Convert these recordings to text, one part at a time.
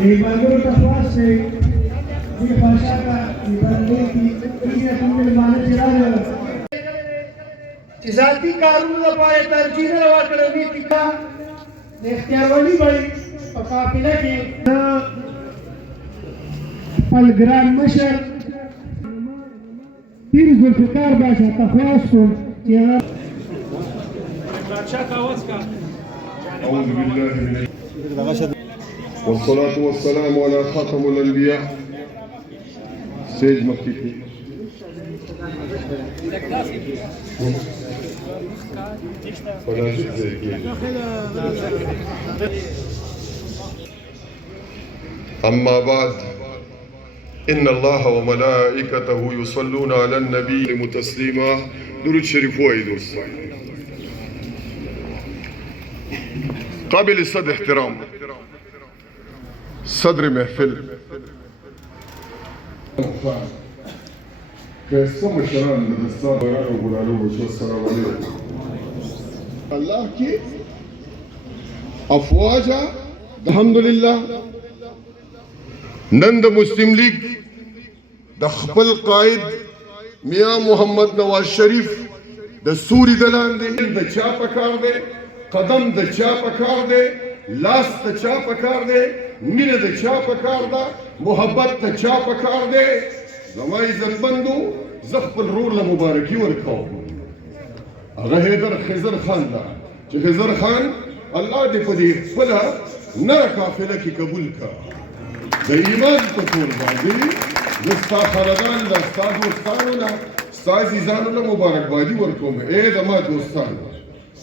Rimango tafas se di pasaka di bandeki dunia tumil mana chirana ذاتی کارونو لپاره ترجیح نه ورکړې ټیکا د اختیارولي بړي په قافله کې خپل ګران مشر پیر ذوالفقار باشا تخواست کړ چې أعوذ بالله من والصلاة والسلام على خاتم الأنبياء سيد مكي أما بعد إن الله وملائكته يصلون على النبي تسليما درود شريف وايد قابل الصدر احترام صدر محفل كيسو مشران دستان برانو برانو بشو السلام عليكم الله کی افواجا الحمدلله نند مسلم لیگ د خپل قائد میاں محمد نواز شریف د سوری دلان دی د چا پکار دی قدم د چا پکار دی لاس د چا پکار دی مینه د چا پکار ده محبت د چا پکار دی زما عزتمندو زه خپل رور له مبارکي ورکوم هغه حیدر خضر خان ده چې خضر خان الله دې په دې خپله نره قافله کې قبول کړه د ایمان په تور باندې زه ستا خاندان له ستا دوستانو نه ستا عزیزانو له مبارکبادي ورکوم ای زما دوستانو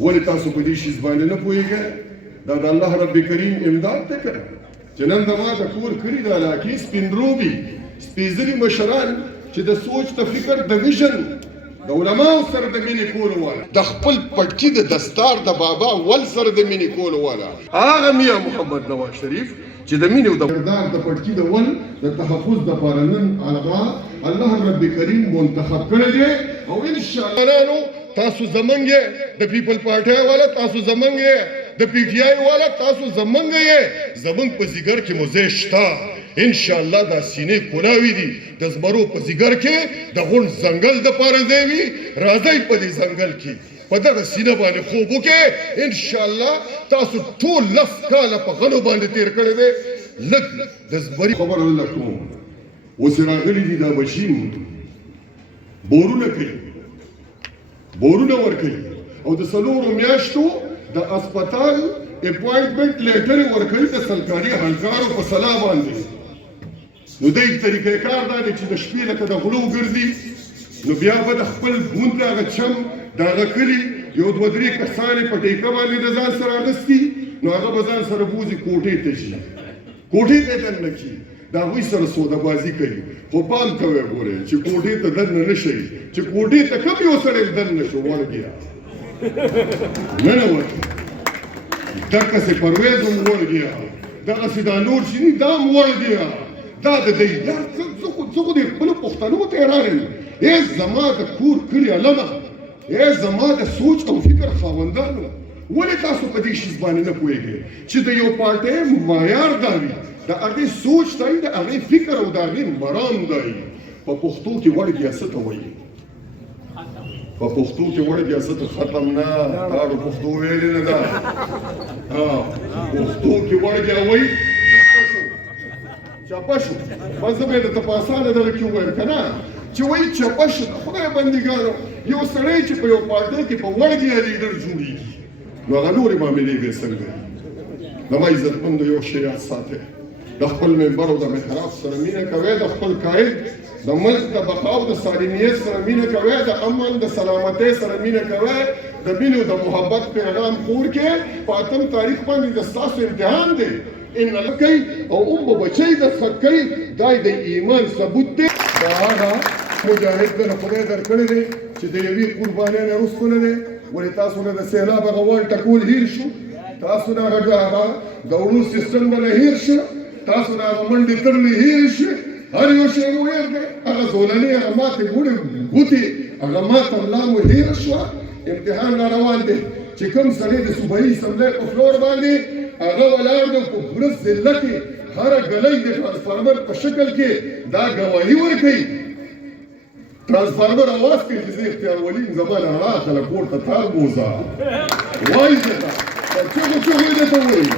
ولې تاسو په دې شیز باندې نه پوهېږئ دا د الله رب کریم امداد دی که چې نن زما د کور کلي د علاقې سپین روبي سپېڅلي مشران چې د سوچ د فکر د ویژن د علماو سره د مینې کولو والا د خپل پټکي د دستار د بابا ول سره د مینې کولو والا هغه میاں محمد نواز شریف چې د مینې او د کردار د پټکي د ول د تحفظ دپاره نن هغه الله رب کریم منتخب کړی دی او انشاءالله تاسو زمونږ یې د پیپل پارټۍ والا تاسو زمونږ یې د پی ټی آی والا تاسو زمونږ یې زمونږ په ځیګر کې مو ځای شته انشاءالله دا سینې کولاوي دي د زمرو په ځیګر کې د غونډ ځنګل دپاره ځای وي راځئ په دې ځنګل کې په دغه سینه باندې خوب وکړئ انشاءالله تاسو ټول لس کاله په غنو باندې تېر کړی دی لږ د زمري خبره نه کوم اوس راغلي دي دا مشین بورونه کوي بورونه ورکوي او د څلورو میاشتو د اسپتال اپوائنټمنټ لیټر ورکوي د سرکاري هلکارو په سلا باندې نو دی طریقه کار دا دی چې د شپې لکه د غلو ګرځي نو بیا به د خپل بوند د هغه چم د هغه کلي یو دوه درې کسانې په ټیکه باندې د ځان سره اخیستي نو هغه به ځان سره بوځي کوټې ته شي کوټې ته دننه کي د هغوی سره سودابازي کوي خو پام کوئ ګورئ چې کوټې ته دننه نه شئ چې کوټې ته کوم یو سړی دننه شو وړګیا ننوت دغسې پرویز هم وړګیا دغسې دا نور چې دي دا هم وړګیا دا د دی زه خو دې خپلو پښتنو ته یې راغلم ای زما د کور کلي علمه ای زما د سوچ او فکر خاوندانو ولې تاسو په دې شیز باندې نه پوهېږئ چې د یو پارټۍ معیار دا وي د هغې سوچ دی د هغې فکر او د هغې مرام دی په پښتو کې وړګیا څه ته وایي په پښتو کې وړګیا څه ته ختم نه تاړو پښتو ویلې نه ده پښتو کې وړګیا وایي چاپه شو بس زه به یې درته په اسانه دغه کې ووایم که نه چې وایي چپه شو د خدای بندګانو یو سړی چې په یو پارټۍ کې په وړګیا لیډر جوړېږي نو هغه نورې معاملې به یې څنګه وي زما عزتمندو یو شی یاد ساتئ د خپل منبر او د محراب سره مینه کوئ د خپل قائد د ملک د بقا او د سالمیت سره مینه کوئ د امن د سلامتۍ سره مینه کوئ د مینې او د محبت پیغام خور کې په اتم تاریخ باندې د ستاسو امتحان دی ان لکئ او به بچی د څښک کوي دا د ایمان ثبوت دی دا هغه مجاهد دله خدای درکړی دی چې د یوې قربانۍ نه وروسته نه دی ولې تاسو نه د سیلاب هغه وال ټکول هیر شو تاسو نه هغه د وړو سیستم نه هیر شو تاسو نه هغه منډې تړلې هیر شي هر یو شی مو هیر دی هغه زولنې هغه ماتې ګوډې ګوتې هغه ماته ملا مو هیره شوه امتحان را روان دی چې کوم سړی د صوبایي اسمبلۍ په فلور باندې هغه ولاړ دی په پوره ضلع کې هره ګلۍ د ټرانسفارمر په شکل کې دا ګواهي ورکوي ټرانسفارمر اواز کوي چې زه اختیار ولي زما نه راغله کور ته تار بوځه وایي ځکه چغو چغو یې درته ووایي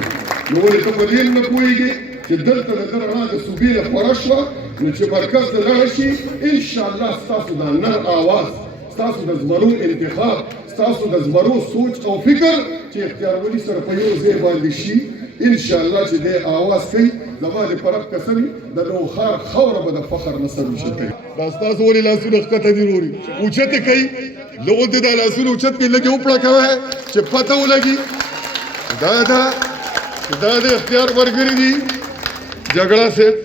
نو ولې ته په دې نه پوهېږې چې دلته د ده رڼا د صوبې نه خوره شوه نو چې مرکز ته لاړه شي انشاءالله ستاسو دا نر آواز ستاسو د زمرو انتخاب ستاسو د زمرو سوچ او فکر چې اختیار ولي سره په یو ځای باندې شي انشاءالله چې دی آواز کوي زما د پرب قسم د نوخار خوره به د فخر نسل وشي کوي دا ستاسو ولې لاسونه ښکته دي وروړي اوچتې کوي لغون دې دا لاسونه اوچت کړي لږې وپړه کوه چې پته ولګي دا د اختیار ورګري دي جګړه صاحب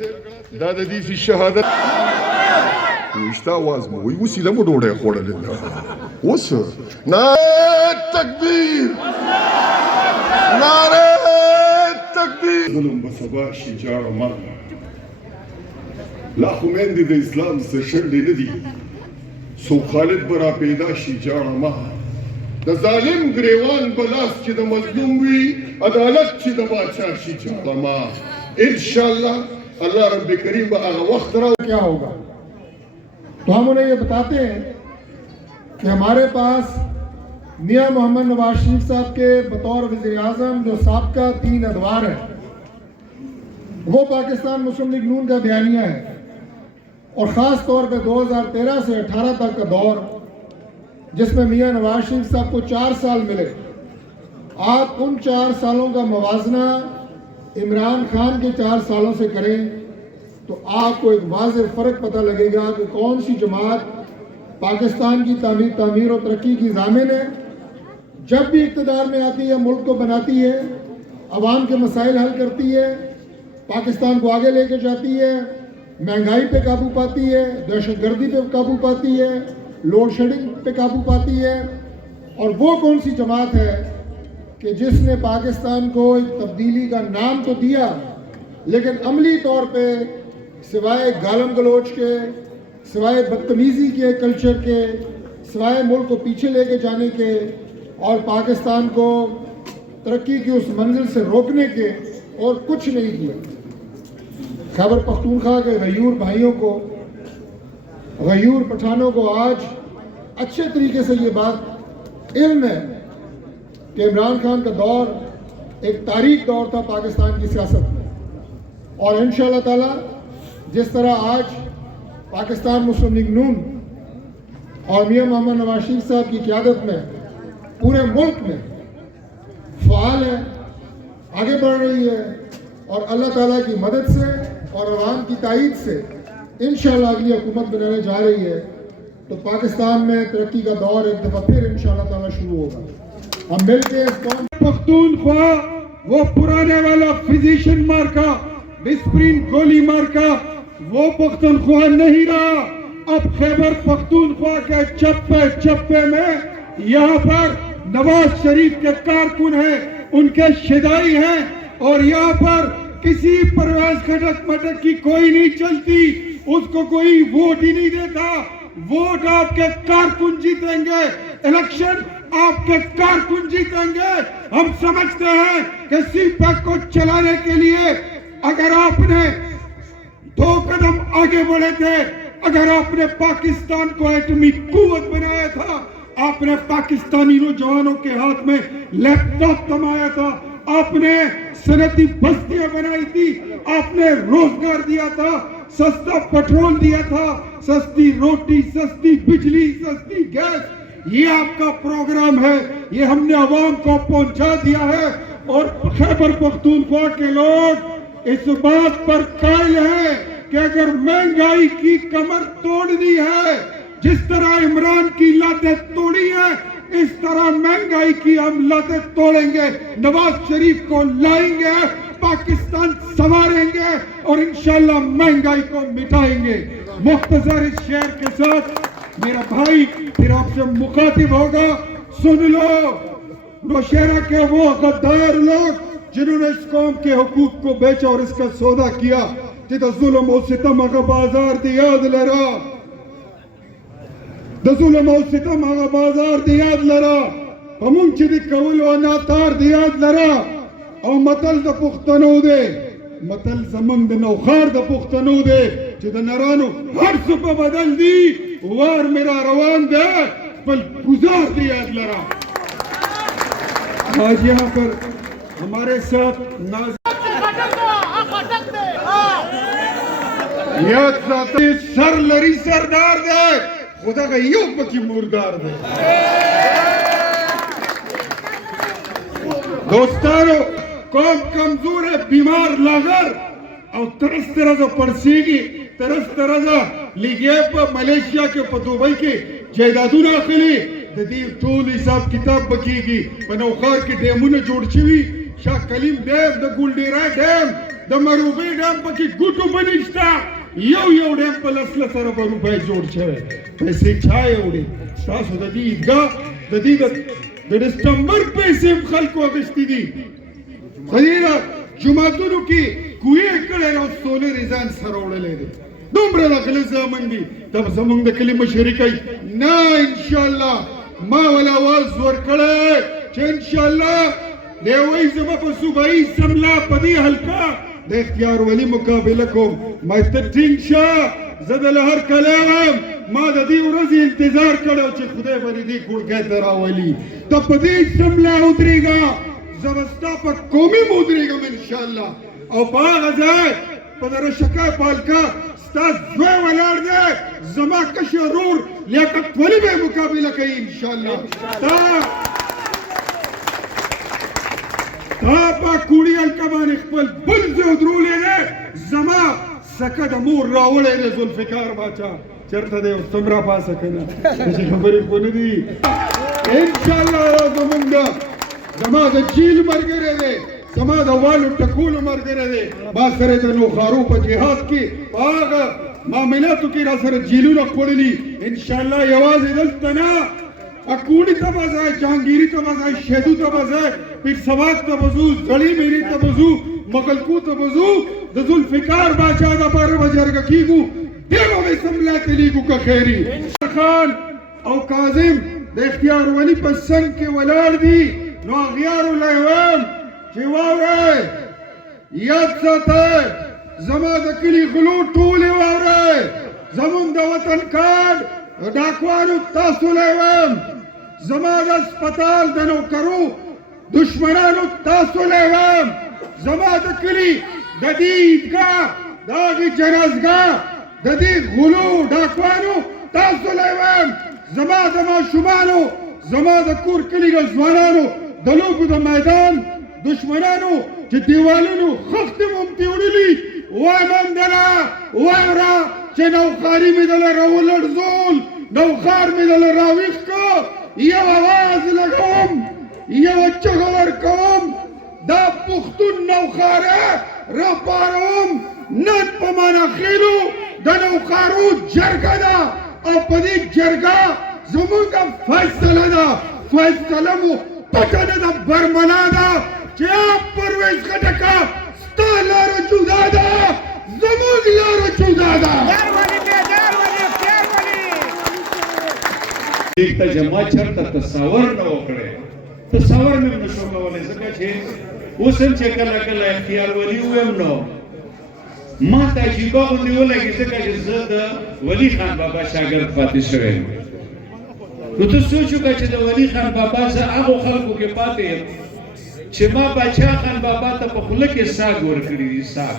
دا د دې سي شهادت وشته आवाज مو وي اوس یې له مو ډوډۍ خوړلې ده اوس نعره تکبیر نعره تکبیر ظلم به سبا شي جاړه ما لا خو میندې د اسلام څه شړلې نه دي سو خالد به را پیدا شي جاړه ما د ظالم ګریوان به لاس چې د مظلوم وي عدالت چې د باچا شي جاړه ما انشاءاللہ اللہ رب کریم با آغا وقت رہا کیا ہوگا تو ہم انہیں یہ بتاتے ہیں کہ ہمارے پاس میاں محمد نواز شریف صاحب کے بطور وزیر اعظم جو سابقہ 3 ادوار ہیں وہ پاکستان مسلم لیگ نون کا بیانیہ ہے اور خاص طور پہ 2013 سے 18 تک کا دور جس میں میاں نواز شریف صاحب کو 4 سال ملے آپ ان 4 سالوں کا موازنہ عمران خان کے 4 سالوں سے کریں تو آپ کو ایک واضح فرق پتہ لگے گا کہ کون سی جماعت پاکستان کی تعمیر و ترقی کی ضامن ہے جب بھی اقتدار میں آتی ہے ملک کو بناتی ہے عوام کے مسائل حل کرتی ہے پاکستان کو آگے لے کے جاتی ہے مہنگائی پہ قابو پاتی ہے دہشت گردی پہ قابو پاتی ہے لوڈ شیڈنگ پہ قابو پاتی ہے اور وہ کون سی جماعت ہے کہ جس نے پاکستان کو ایک تبدیلی کا نام تو دیا لیکن عملی طور پہ سوائے گالم گلوچ کے سوائے بدتمیزی کے کلچر کے سوائے ملک کو پیچھے لے کے جانے کے اور پاکستان کو ترقی کی اس منزل سے روکنے کے اور کچھ نہیں کیا خیبر پختونخوا کے غیور بھائیوں کو غیور پٹھانوں کو آج اچھے طریقے سے یہ بات علم ہے کہ عمران خان کا دور ایک تاریخ دور تھا پاکستان کی سیاست میں اور انشاءاللہ تعالی جس طرح آج پاکستان مسلم لیگ نون اور میاں محمد نواز شریف صاحب کی قیادت میں پورے ملک میں فعال ہے آگے بڑھ رہی ہے اور اللہ تعالیٰ کی مدد سے اور عوام کی تائید سے انشاءاللہ اگلی حکومت بنانے جا رہی ہے تو پاکستان میں ترقی کا دور ایک دفعہ پھر انشاءاللہ تعالیٰ شروع ہوگا ہم مل کے اس قوم پختونخوا وہ پرانے والا فزیشن مارکا بسپرین گولی مارکا وہ پختونخوا نہیں رہا اب خیبر پختونخوا کے چپے چپے میں یہاں پر نواز شریف کے کارکن ہیں ان کے شدائی ہیں اور یہاں پر کسی پرویز کھٹک مٹک کی کوئی نہیں چلتی اس کو کوئی ووٹ ہی نہیں دیتا ووٹ آپ کے کارکن جیتیں گے الیکشن آپ کے کارکن جیتیں گے ہم سمجھتے ہیں کہ سی پیک کو چلانے کے لیے اگر آپ نے 2 قدم آگے بڑھے تھے اگر آپ نے پاکستان کو ایٹمی قوت بنایا تھا آپ نے پاکستانی نوجوانوں کے ہاتھ میں لیپ ٹاپ تھمایا تھا آپ نے صنعتی بستیاں بنائی تھی آپ نے روزگار دیا تھا سستا پیٹرول دیا تھا سستی روٹی سستی بجلی سستی گیس یہ آپ کا پروگرام ہے یہ ہم نے عوام کو پہنچا دیا ہے اور خیبر پختونخوا کے لوگ اس بات پر قائل ہیں کہ اگر مہنگائی کی کمر توڑنی ہے جس طرح عمران کی لاتیں توڑی ہیں اس طرح مہنگائی کی ہم لاتیں توڑیں گے نواز شریف کو لائیں گے پاکستان سنواریں گے اور انشاءاللہ مہنگائی کو مٹائیں گے مختصر اس شعر کے ساتھ میرا بھائی پھر آپ سے مخاطب ہوگا سن لو نوشہرہ کے وہ غدار لوگ جنہوں نے اس قوم کے حقوق کو بیچا اور اس کا سودا کیا جیتا ظلم و ستم آگا بازار دی یاد لرا دا ظلم و ستم آگا بازار دی یاد لرا پمون چې د کولو ناتار د یاد لره او متل د پښتنو دی متل زمونږ د نوخار د پښتنو دی چې د نرانو هر څه په بدل دي وار مې را روان دی خپل گزار د یاد لره آج یہاں پر ہمارے ساتھ یاد ساتھ سر لری سردار دے خدا کا یو پکی مردار دے دوستانو قوم کمزور ہے بیمار لاغر او ترس ترزا پرسیگی ترس ترزا لیگے پا ملیشیا کے پا دوبئی کے جائدادون آخلی د دې ټول حساب کتاب بکیږي په نوخار کې ډیمونه جوړ شوي شاه کلیم ډیم د ګلډیرا ډیم د مروبي ډیم پکې ګوټو به نشته یو ډیم په لس اربه روپۍ جوړ شوی پیسې چا یوړې ستاسو د دې عیدګاه د دې د ډسمبر پیسې هم خلکو اخیستې دي د دې جوماتونو کې کوې کړی او سولر یې ځان سره وړلی دی دومره د غله زامن دي دا به زمونږ د کلي مشري کوي نه انشاءالله ما ولا آواز ورکړی چې انشاءالله دی وایي زما په صوبایي اسمبلا په دې حلقه د اختیار ولي مقابله کوم ما ته ټینګ شه زه د لهر کلی یم ما د دې ورځې انتظار کړی چې خدای به دې کړکۍ ته راولي ته په دې اسمبلا ودرېږه زه به ستا په قومي م ودرېږم انشاءالله او په هغه ځای په د رشکای په حلقه ستا زوی ولاړ دی زما کشر ورور لیاقت ولی به مقابله کوي انشاءالله تا په کوړي حلقه باندې خپل بل زوی درولی دی زما سکه د مور راوړی دی ذوالفقار باچا چېرته دی اوس ته م راپاسه که نه داسې خبرې خو نه دي انشاءالله زمونږ زما د جیل ملګری دی زما د والو ټکولو ملګری دی ما سره د نوخارو په جهاد کې په هغه معاملاتو کې را سره جیلونه خوړلي انشاءالله یوازې دلته نه اکوړي ته به ځای جهانګیري ته به ځای شیدو ته به ځای پیرسواد ته به ځو زړې میرې ته به ځو مغلکو ته به ځو د ذوالفقار باچا دپاره به جرګه کېږو دې به مې اسمبلا ته لیږو که خیري خان او کاظم د اختیار ولي په څنګ کې ولاړ دي نو اغیارو له یې وایم چې واورئ یاد ساتئ زما د کلي غلو ټولې واورئ زمونږ د وطن کارډ د ډاکوانو تاسو له یې وایم زما د اسپتال د نوکرو دشمنانو تاسو له یې وایم زما د کلي د دې عیدګاه د هغې جنازګاه د دې غلو ډاکوانو تاسو له یې وایم زما د ماشومانو زما د کور کلي د ځوانانو د لوبو د میدان دشمنانو چې دیوالونو خښتې مو هم تېوړلي وایم همدله واوره چې نوخاري مې دله راولړزول نوخار مې دله راویښ که یو اواز لګوم یوه چغه ورکوم دا پښتون نوخاره راپاروم نن په مناخیلو د نوخارو جرګه ده او په دې جرګه زمونږ فیصله ده فیصله مو پټه نه ده برملا ده چې پرویز خټکه ستا لاره جدا ده زمونږ لاره جدا ده ایک تا جمع چرته تصور نه وکړي تصور مې نشو کولای ځکه چې اوس هم چې کله کله اختیار ولي ویم نو ما ته عجیبه غوندې ولګي ځکه چې زه د ولي خان بابا شاګرد پاتې شوی یم نو ته سوچ وکړه چې د ولي خان بابا زه هغو خلکو کې پاتې یم چې ما باچا خان بابا ته په خوله کې ساګ ورکړي دي ساګ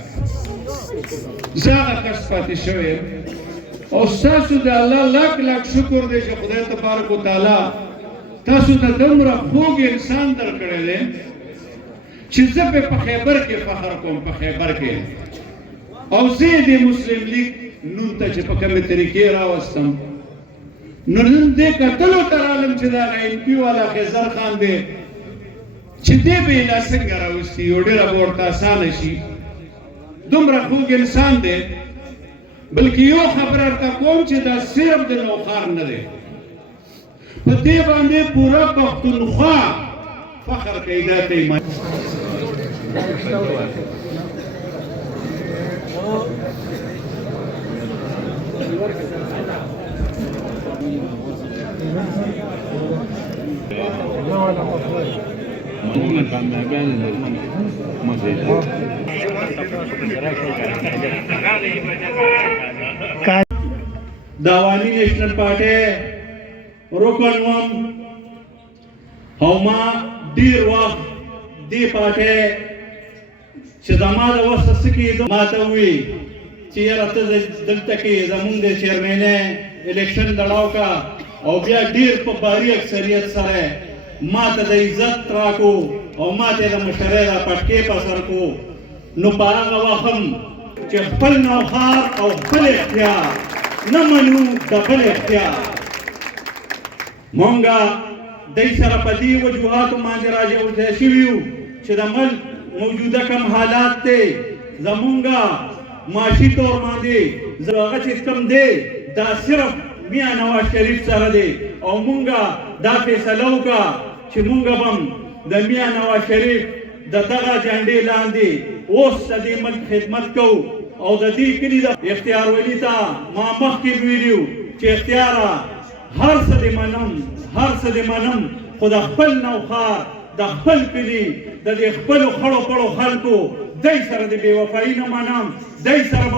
زه هغه کس پاتې شوی یم او ستاسو د الله لاک لاک شکر دی چې خدای تبارک وتعالی تاسو ته دومره خوږ انسان درکړی دی چې زه په خیبر کې فخر کوم په خیبر کې او زه د مسلم لیگ نون ته چې په کومې طریقې راوستم نو نن دې کتلو ته رالم چې دا ایم پي والا خیزر خان دی چې دې به یې لا څنګه راوستي یو ډېره به ورته اسانه شي دومره خوږ انسان دی بلکې یو خبره ورته کوم چې دا صرف د نوخار نه دی په دې باندې پوره پښتونخوا فخر کوي دا ته ایمان दावानी national party रोकन वम हौमा डीर वक्त दी पार्टी चदमा दवस सकी दो मातवी चेयर अत दलता की जमुन दे चेयरमैन इलेक्शन लड़ाव का और बिया डीर पबारी अक्सरियत सरे मात द इज्जत राको और माते द मशरेरा पटके पसर को नुपारा गवाहम चखपल नौहार और खल इख्तियार नमनु दखल इख्तियार मोंगा दई सरपदी वजुहात मांजराजे उठशिवियु चदमल मौजूदा कम हालात ते जमुंगा माशी तौर मांदे जवागत कम दे दा सिर्फ मियां नवाज शरीफ सर दे और मुंगा दा फैसलों का चिमुंगा बम द मियां नवाज शरीफ द दगा झंडे लांदे ओस सदीमत खिदमत को और द दी कली द इख्तियार वलीता मा मख की वीडियो चे इख्तियारा हर सदीमनम खुदा खपल नौखार द खपल कली द खपल खड़ो पड़ो खलको दई सर दे बेवफाई न मानम दई सर